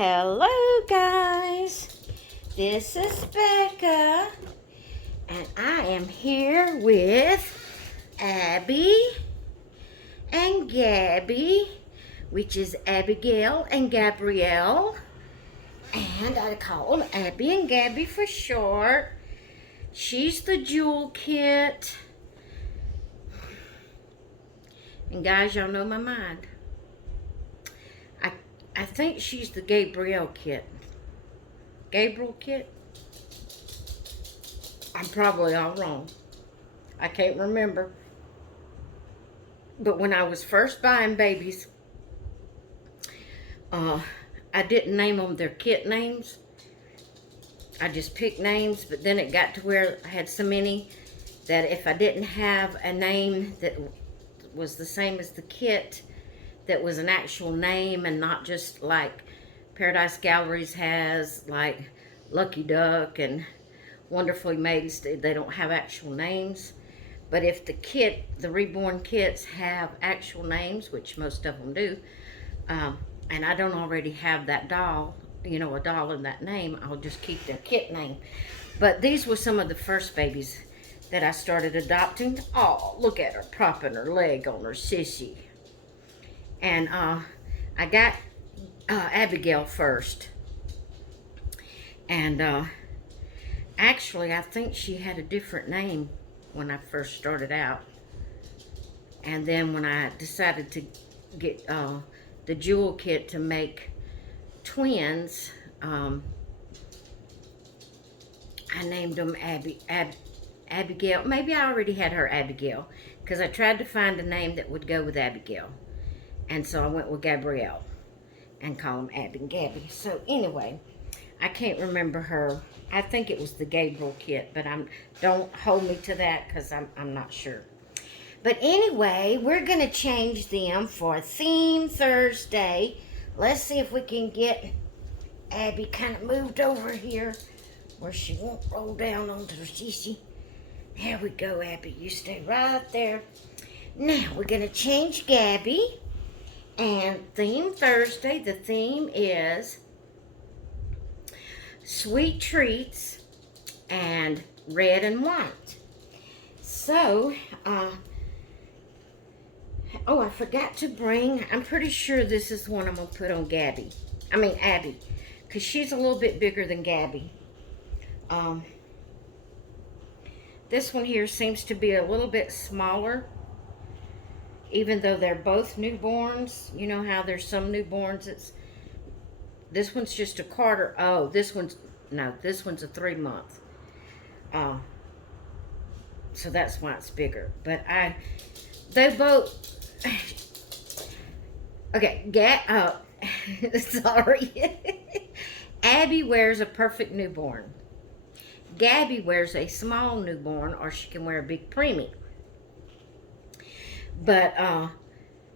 Hello guys, this is Becca and I am here with Abby and Gabby, which is Abigail and Gabrielle, and I call them Abby and Gabby for short. She's the Jewel Kit, and guys, y'all know my mind. I think she's the Gabrielle Kit. Gabriel Kit? I'm probably all wrong. I can't remember. But when I was first buying babies, I didn't name them their kit names. I just picked names, but then it got to where I had so many that if I didn't have a name that was the same as the kit, that was an actual name and not just like Paradise Galleries has, like Lucky Duck and Wonderfully Made, they don't have actual names. But if the kit, the reborn kits have actual names, which most of them do, and I don't already have that doll, you know, a doll in that name, I'll just keep their kit name. But these were some of the first babies that I started adopting. Oh, look at her propping her leg on her sissy. And I got Abigail first. And actually, I think she had a different name when I first started out. And then when I decided to get the Jewel Kit to make twins, I named them Abigail. Maybe I already had her Abigail, because I tried to find a name that would go with Abigail. And so I went with Gabrielle and call them Abby and Gabby. So anyway, I can't remember her. I think it was the Gabriel Kit, but don't hold me to that because I'm not sure. But anyway, we're going to change them for Theme Thursday. Let's see if we can get Abby kind of moved over here where she won't roll down onto her sissy. There we go, Abby. You stay right there. Now we're going to change Gabby. And Theme Thursday, the theme is sweet treats and red and white. So, oh, I forgot to bring, I'm pretty sure this is the one I'm going to put on Abby, because she's a little bit bigger than Gabby. This one here seems to be a little bit smaller, even though they're both newborns. You know how there's some newborns, this one's just a quarter. Oh, this one's a 3-month. So that's why it's bigger. But they both, okay, sorry. Abby wears a perfect newborn. Gabby wears a small newborn, or she can wear a big preemie. But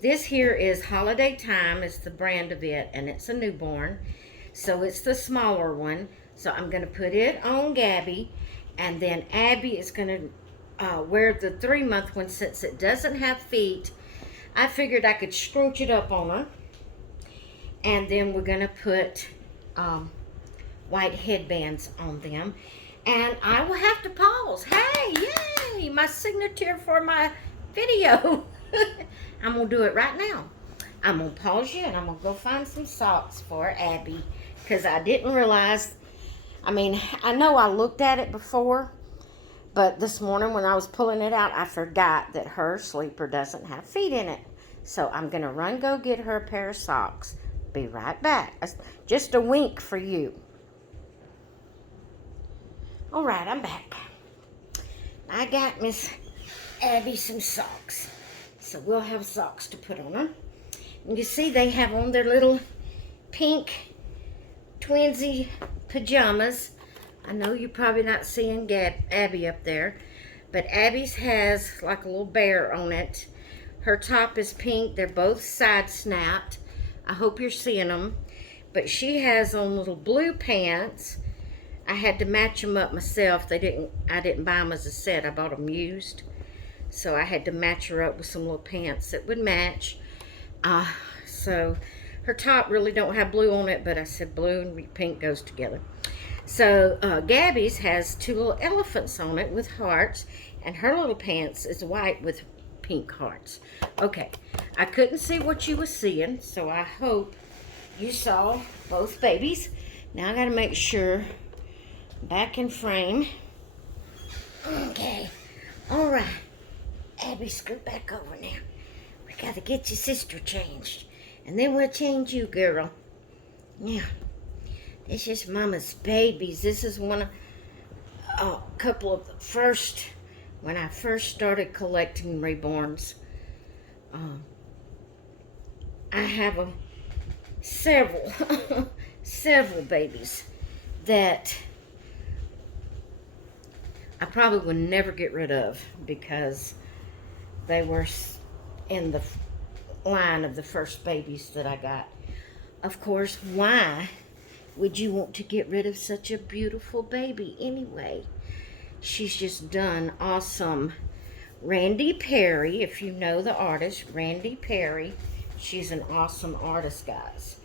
this here is Holiday Time. It's the brand of it, and it's a newborn. So it's the smaller one. So I'm going to put it on Gabby, and then Abby is going to wear the 3-month one. Since it doesn't have feet, I figured I could scrunch it up on her. And then we're going to put white headbands on them. And I will have to pause. Hey, yay! My signature for my video. I'm going to do it right now. I'm going to pause you and I'm going to go find some socks for Abby, because I didn't realize, I know I looked at it before, but this morning when I was pulling it out, I forgot that her sleeper doesn't have feet in it. So I'm going to go get her a pair of socks. Be right back. Just a wink for you. All right, I'm back. I got Miss Abby some socks. So we'll have socks to put on her. And you see they have on their little pink twinsy pajamas. I know you're probably not seeing Abby up there, but Abby's has like a little bear on it. Her top is pink. They're both side snapped. I hope you're seeing them. But she has on little blue pants. I had to match them up myself. I didn't buy them as a set. I bought them used. So I had to match her up with some little pants that would match. So Her top really don't have blue on it, but I said blue and pink goes together. So Gabby's has two little elephants on it with hearts, and her little pants is white with pink hearts. Okay, I couldn't see what you were seeing, so I hope you saw both babies. Now I gotta make sure, back in frame. Okay, all right. Abby, scoot back over now. We gotta get your sister changed, and then we'll change you, girl. Now, this is Mama's babies. This is one of a couple of the first, when I first started collecting reborns. I have several, several babies that I probably would never get rid of because they were in the line of the first babies that I got. Of course, why would you want to get rid of such a beautiful baby anyway? She's just done awesome. Randy Perry, if you know the artist, Randy Perry, she's an awesome artist, guys.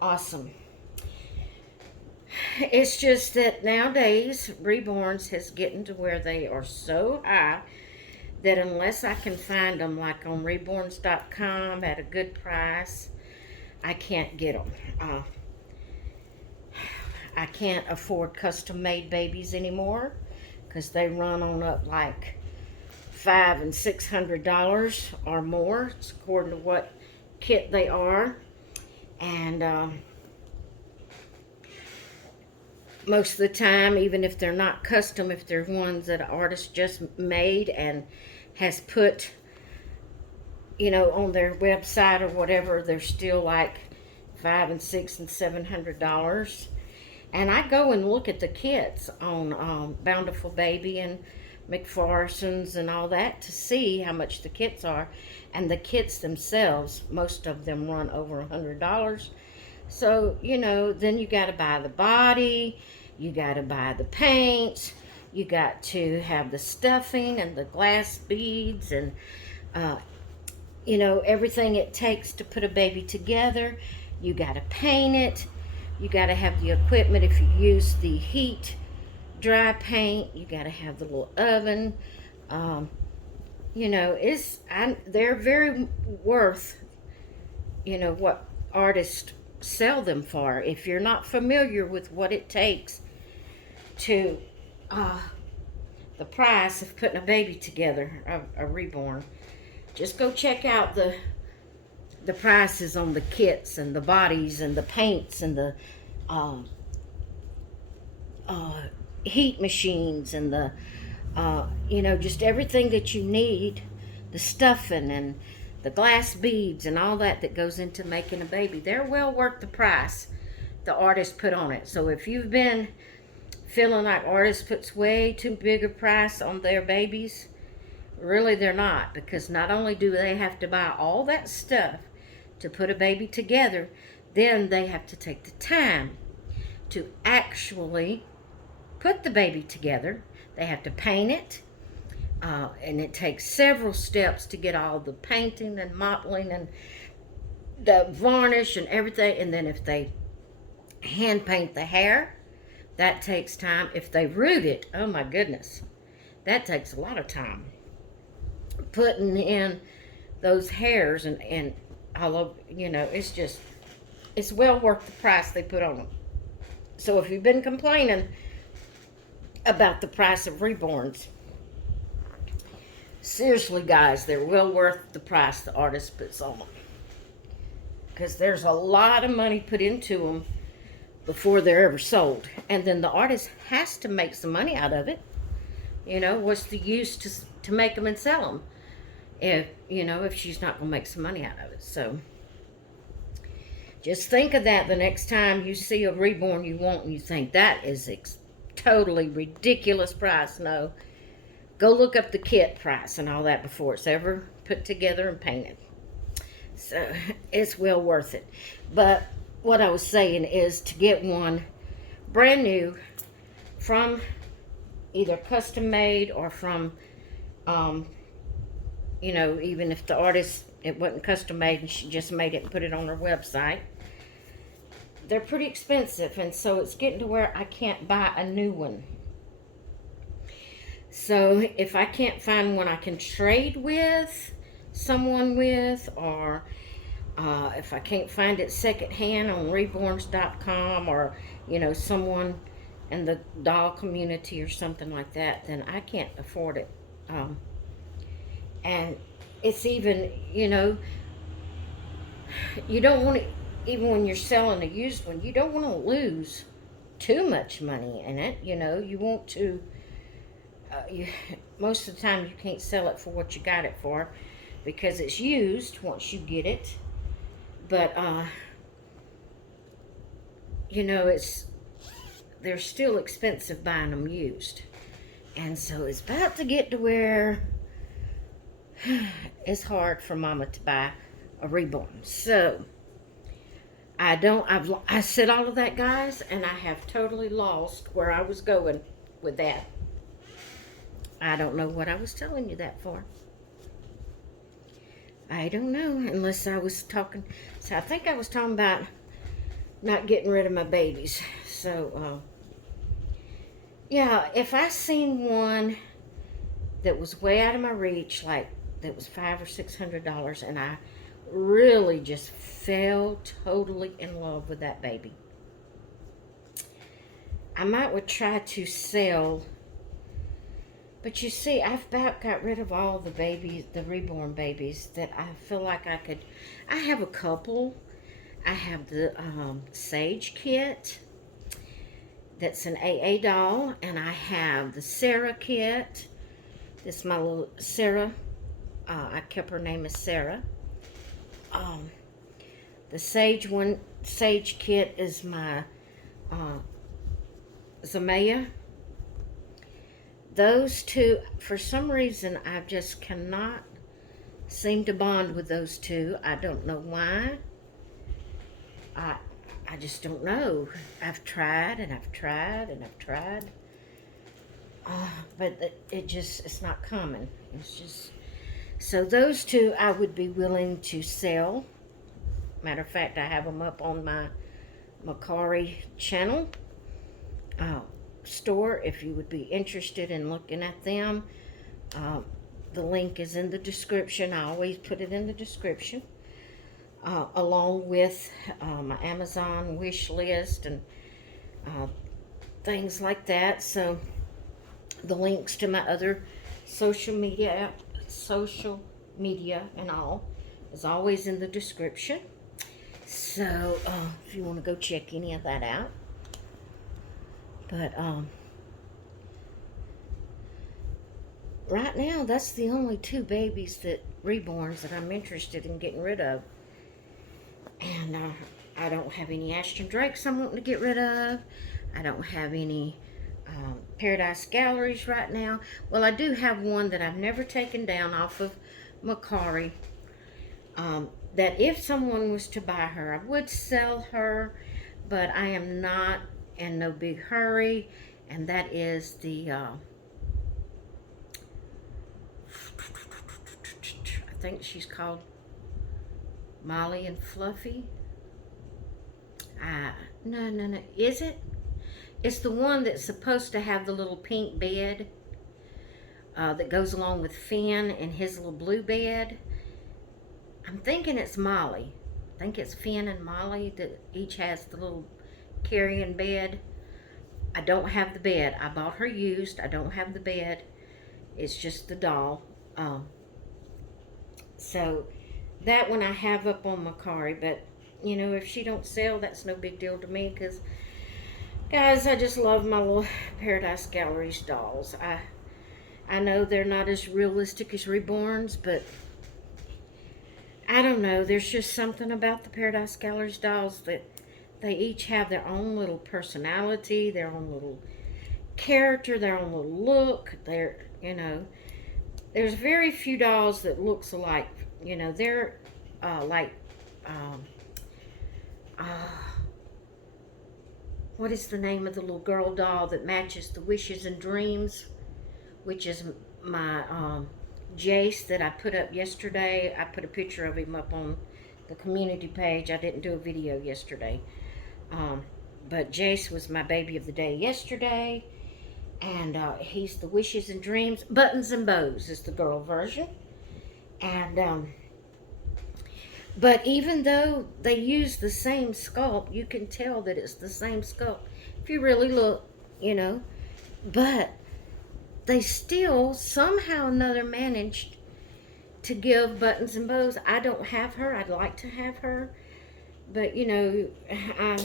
Awesome. It's just that nowadays, reborns has gotten to where they are so high that unless I can find them, like on reborns.com at a good price, I can't get them. I can't afford custom-made babies anymore because they run on up like $500 and $600 or more. It's according to what kit they are. And most of the time, even if they're not custom, if they're ones that an artist just made and has put, you know, on their website or whatever, they're still like $500 and $600 and $700. And I go and look at the kits on Bountiful Baby and McPherson's and all that to see how much the kits are. And the kits themselves, most of them run over $100. So, you know, then you got to buy the body, you got to buy the paints, you got to have the stuffing and the glass beads and, you know, everything it takes to put a baby together. You got to paint it. You got to have the equipment if you use the heat dry paint. You got to have the little oven. You know, they're very worth, you know, what artists sell them for. If you're not familiar with what it takes to the price of putting a baby together, a reborn, just go check out the prices on the kits and the bodies and the paints and the heat machines and the you know, just everything that you need, the stuffing and the glass beads and all that goes into making a baby. They're well worth the price the artist put on it. So if you've been feeling like artists puts way too big a price on their babies, really they're not, because not only do they have to buy all that stuff to put a baby together, then they have to take the time to actually put the baby together. They have to paint it, and it takes several steps to get all the painting and modeling and the varnish and everything. And then if they hand paint the hair, that takes time. If they root it, oh my goodness, that takes a lot of time. Putting in those hairs and all over, you know, it's well worth the price they put on them. So if you've been complaining about the price of reborns, seriously guys, they're well worth the price the artist puts on them, because there's a lot of money put into them before they're ever sold, and then the artist has to make some money out of it. You know, what's the use to make them and sell them if, you know, if she's not going to make some money out of it? So just think of that the next time you see a reborn you want and you think that is totally ridiculous price. No, go look up the kit price and all that before it's ever put together and painted. So it's well worth it. But what I was saying is to get one brand new from either custom made or from you know, even if the artist It wasn't custom made, and she just made it and put it on her website. They're pretty expensive, and so it's getting to where I can't buy a new one. So if I can't find one I can trade with someone with, or if I can't find it secondhand on reborns.com, or someone in the doll community or something like that, then I can't afford it. And it's even, you don't want to, even when you're selling a used one, you don't want to lose too much money in it. You want to, most of the time you can't sell it for what you got it for, because it's used once you get it. But, they're still expensive buying them used. And so it's about to get to where it's hard for Mama to buy a reborn. So I said all of that, guys, and I have totally lost where I was going with that. I don't know what I was telling you that for. I don't know, unless I was talking. So I think I was talking about not getting rid of my babies. So, yeah, if I seen one that was way out of my reach, like that was $500 or $600, and I really just fell totally in love with that baby, I would try to sell. But you see, I've about got rid of all the babies, the reborn babies, that I feel like I could. I have a couple. I have the Sage kit. That's an AA doll. And I have the Sarah kit. This is my little Sarah. I kept her name as Sarah. The Sage kit is my Zamaya. Those two, for some reason, I just cannot seem to bond with those two. I don't know why. I just don't know. I've tried and I've tried and I've tried. But it's not common. It's just, so those two I would be willing to sell. Matter of fact, I have them up on my Macari channel store if you would be interested in looking at them. The link is in the description. I always put it in the description, along with my Amazon wish list and things like that. So the links to my other social media and all is always in the description. So if you want to go check any of that out. But right now, that's the only two babies reborns that I'm interested in getting rid of. And I don't have any Ashton Drakes I'm wanting to get rid of. I don't have any Paradise Galleries right now. Well, I do have one that I've never taken down off of Macari. That if someone was to buy her, I would sell her, but I am not in no big hurry. And that is the I think she's called Molly and Fluffy. No, is it? It's the one that's supposed to have the little pink bed that goes along with Finn and his little blue bed. I'm thinking it's Molly. I think it's Finn and Molly that each has the little carrying bed. I don't have the bed. I bought her used. I don't have the bed. It's just the doll. So that one I have up on Macari, but if she don't sell, that's no big deal to me, because guys, I just love my little Paradise Galleries dolls. I know they're not as realistic as Reborns, but I don't know. There's just something about the Paradise Galleries dolls that they each have their own little personality, their own little character, their own little look. There's very few dolls that looks alike. They're like, what is the name of the little girl doll that matches the Wishes and Dreams, which is my Jace that I put up yesterday. I put a picture of him up on the community page. I didn't do a video yesterday. Um, but Jace was my baby of the day yesterday. And he's the Wishes and Dreams. Buttons and Bows is the girl version. And, but even though they use the same sculpt, you can tell that it's the same sculpt. If you really look, you know. But they still somehow or another managed to give Buttons and Bows. I don't have her. I'd like to have her. But, you know, I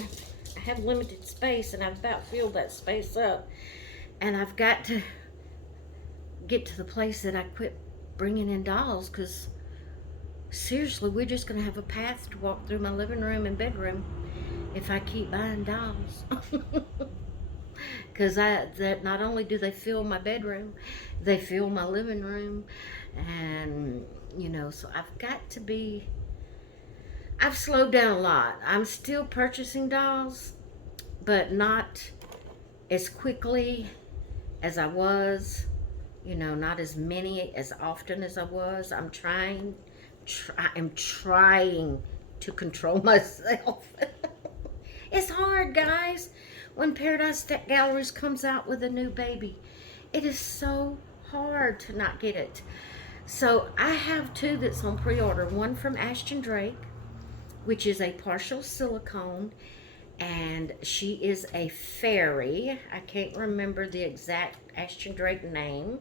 have limited space, and I've about filled that space up. And I've got to get to the place that I quit bringing in dolls, because seriously, we're just going to have a path to walk through my living room and bedroom if I keep buying dolls. Because that not only do they fill my bedroom, they fill my living room. And, you know, so I've slowed down a lot. I'm still purchasing dolls, but not as quickly as I was, you know, not as many as often as I was. I'm trying to control myself. It's hard, guys, when Paradise Galleries comes out with a new baby. It is so hard to not get it. So I have two that's on pre-order. One from Ashton Drake, which is a partial silicone, and she is a fairy. I can't remember the exact Ashton Drake name,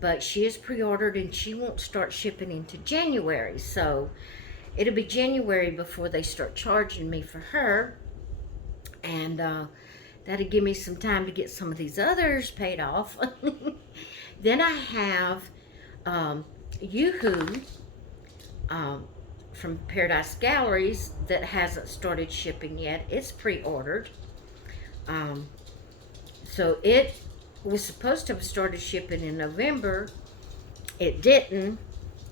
but she is pre-ordered, and she won't start shipping into January. So it'll be January before they start charging me for her, and that'll give me some time to get some of these others paid off. Then I have Yoo-Hoo from Paradise Galleries that hasn't started shipping yet. It's pre-ordered. So it was supposed to have started shipping in November. It didn't.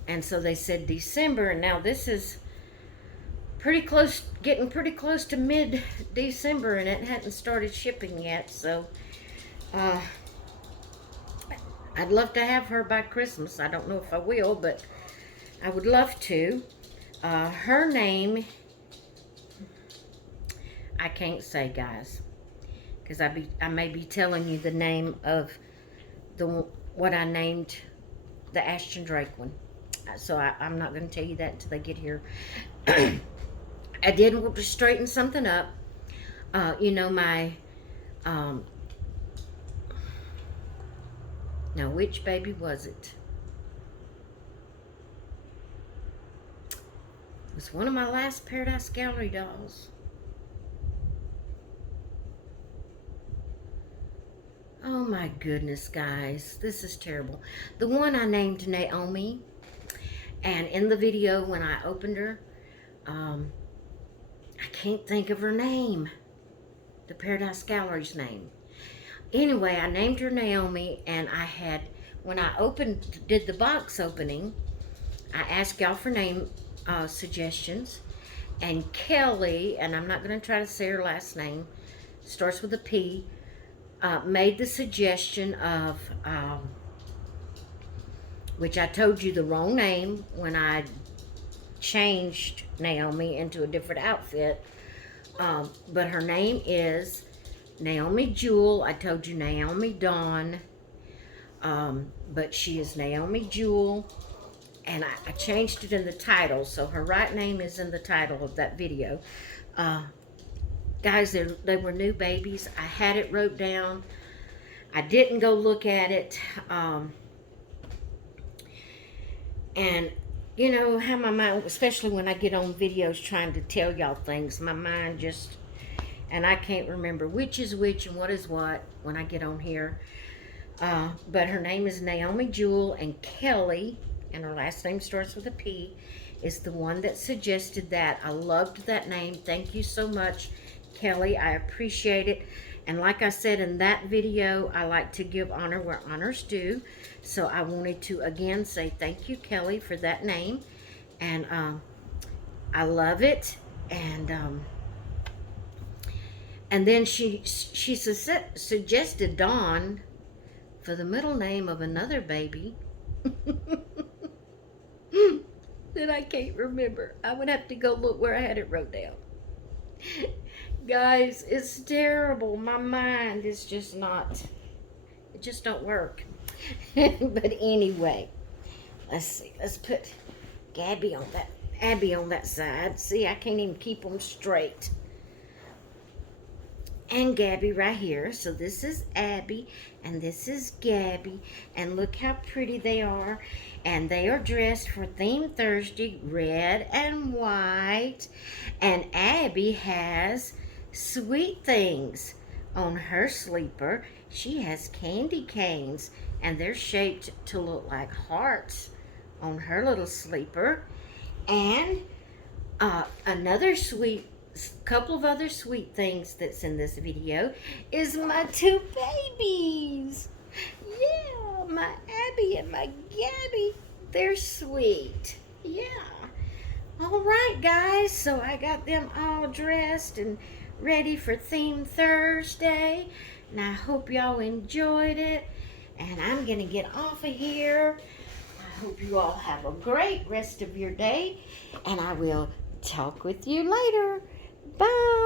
And so they said December. And now this is pretty close, getting pretty close to mid-December, and it hadn't started shipping yet. So I'd love to have her by Christmas. I don't know if I will, but I would love to. Her name, I can't say, guys, because I may be telling you the name of what I named the Ashton Drake one. So I'm not going to tell you that until they get here. I did want to straighten something up. You know, my now which baby was it? It was one of my last Paradise Gallery dolls. Oh my goodness, guys, this is terrible. The one I named Naomi, and in the video when I opened her, I can't think of her name, the Paradise Gallery's name. Anyway, I named her Naomi, and I had, when I did the box opening, I asked y'all for name suggestions, and Kelly, and I'm not going to try to say her last name, starts with a P, made the suggestion of, which I told you the wrong name when I changed Naomi into a different outfit, but her name is Naomi Jewel. I told you Naomi Dawn, but she is Naomi Jewel, and I changed it in the title, so her right name is in the title of that video. Guys, they were new babies. I had it wrote down. I didn't go look at it, and you know how my mind, especially when I get on videos trying to tell y'all things, my mind just, and I can't remember which is which and what is what when I get on here. But her name is Naomi Jewel, and Kelly, and her last name starts with a P, is the one that suggested that. I loved that name. Thank you so much, Kelly. I appreciate it. And like I said in that video, I like to give honor where honor's due. So I wanted to again say thank you, Kelly, for that name. And I love it. And then she suggested Dawn for the middle name of another baby. Then I can't remember. I would have to go look where I had it wrote down. Guys, it's terrible. My mind is just not, it just don't work. But anyway, let's see. Let's put Abby on that side. See, I can't even keep them straight. And Gabby right here. So this is Abby and this is Gabby. And look how pretty they are. And they are dressed for Theme Thursday, red and white. And Abby has sweet things on her sleeper. She has candy canes and they're shaped to look like hearts on her little sleeper. And another couple of other sweet things that's in this video is my two babies. Yeah, my Abby and my Gabby. They're sweet. Yeah. All right, guys. So I got them all dressed and ready for Theme Thursday. And I hope y'all enjoyed it. And I'm going to get off of here. I hope you all have a great rest of your day. And I will talk with you later. Bye.